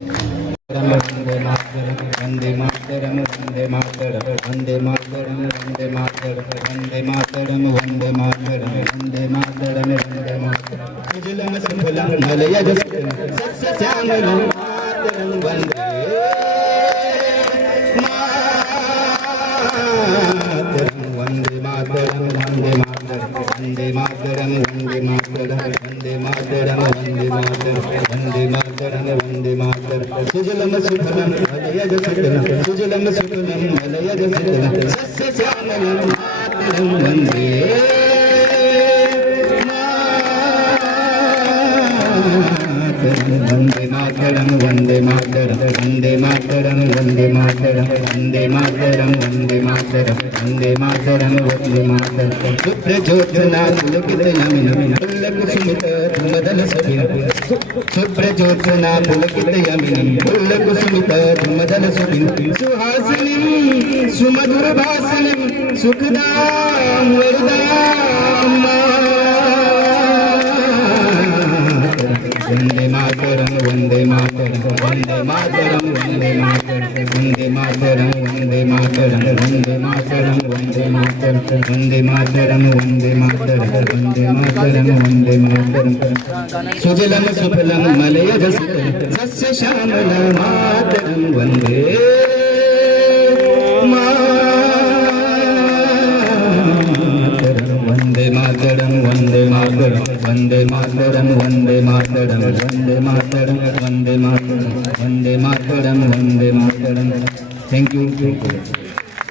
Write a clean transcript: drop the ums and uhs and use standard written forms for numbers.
वंदे मातरम वंदे मातरम वंदे मातरम वंदे मातरम वंदे मातरम वंदे मातरम वंदे मातरम वंदे मातरम वंदे मातरम सुजलम सुफलम मलयज सस्यश्यामलं मातरं वंदे मातरं वंदे मातरं वंदे मातरं वंदे मातरं वंदे मातरं वंदे मातरं वंदे मातरं वंदे मातरं वंदे मातरं सुजलम सुफलम मलयज सुफलम सुजलम सुफलम मलयज सुफलम सस्यश्यामलं मातरं वंदे वंदे मातरम वंदे मातरम वंदे मातरम वंदे मातरम वंदे मातरम वंदे मातरम वंदे मातरम वंदे मातरम सुप्रज्योत्स्ना पुलकितयामिनीं पुल्लकुसुमित धूमदल सभिनं सुप्रज्योत्स्ना पुलकितयामिनीं पुल्लकुसुमित धूमदल सभिनं सुहासिनीं सुमधुरभासिनीं सुखदां वरदां वंदे मातरम वंदे मातरम वंदे मातरम वंदे मातरम वंदे मातरम वंदे मातरम वंदे मातरम वंदे मातरम वंदे मातरम वंदे मातरम वंदे मातरम वंदे मातरम सुजलम सुफलम मलयज सस्यश्यामलं मातरं वंदे वंदे मातरम वंदे मातरम वंदे मातरम वंदे मातरम वंदे मातरम वंदे मातरम वंदे मातरम वंदे मातरम थैंक यू